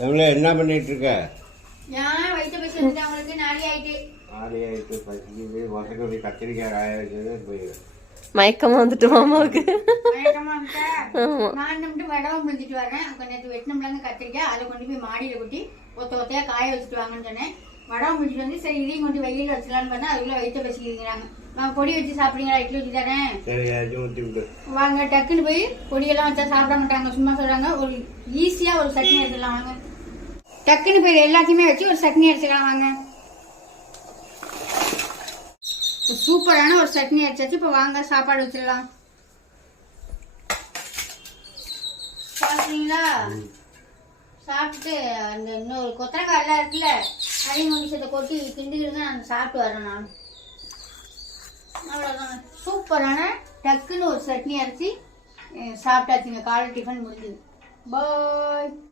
என்ன பண்ணிட்டு இருக்க? நான் வயிற்று பசி வந்துட்டு அவங்களுக்கு நாளை ஆயிட்டு பசிக்குது. வசதி கத்திரிக்காய் காய வச்சது போயிடும். மயக்கமா வந்துட்டு மாமாவுக்கு. நான் மட்டும் வடவை முடிஞ்சிட்டு வரேன். கொஞ்சம் வெட்டினம்லாங்க கத்திரிக்காய், அதை கொண்டு போய் மாடியில கொட்டி ஒத்தையா காய வச்சுட்டு வாங்கன்னு சொன்னேன். வடவை முடிஞ்சிட்டு வந்து சரி இதையும் கொண்டு வெயில வச்சலான்னு பண்ணா அதுக்குள்ள வயிற்று பசிக்கிறாங்க. நான் பொடி வச்சு சாப்பிடுறீங்களா? இட்லி வச்சு தரேன் வாங்க. டக்குன்னு போய் பொடியெல்லாம் வச்சா சாப்பிட மாட்டாங்க, சும்மா சொல்றாங்க. ஒரு ஈஸியா ஒரு சட்னி எடுத்துடலாம் வாங்க. டக்குன்னு போய் எல்லாத்தையுமே வச்சு ஒரு சட்னி எடுத்துக்கலாம் வாங்க. சூப்பரான ஒரு சட்னி அடிச்சாச்சு. இப்ப வாங்க சாப்பாடு வச்சிடலாம். சாப்பிட்டீங்களா? சாப்பிட்டு அந்த இன்னொரு கொத்தரக்காய் எல்லாம் இருக்குல்ல, அதையும் கொஞ்சத்தை கொட்டி கிண்டுக்கிடுங்க. நான் சாப்பிட்டு வரேன். நான் அவ்வளோதான். சூப்பரான டக்குன்னு ஒரு சட்னி அரைச்சி சாப்பிட்டாச்சுங்க. காலை டிஃபன் முடிஞ்சுது. பாய்.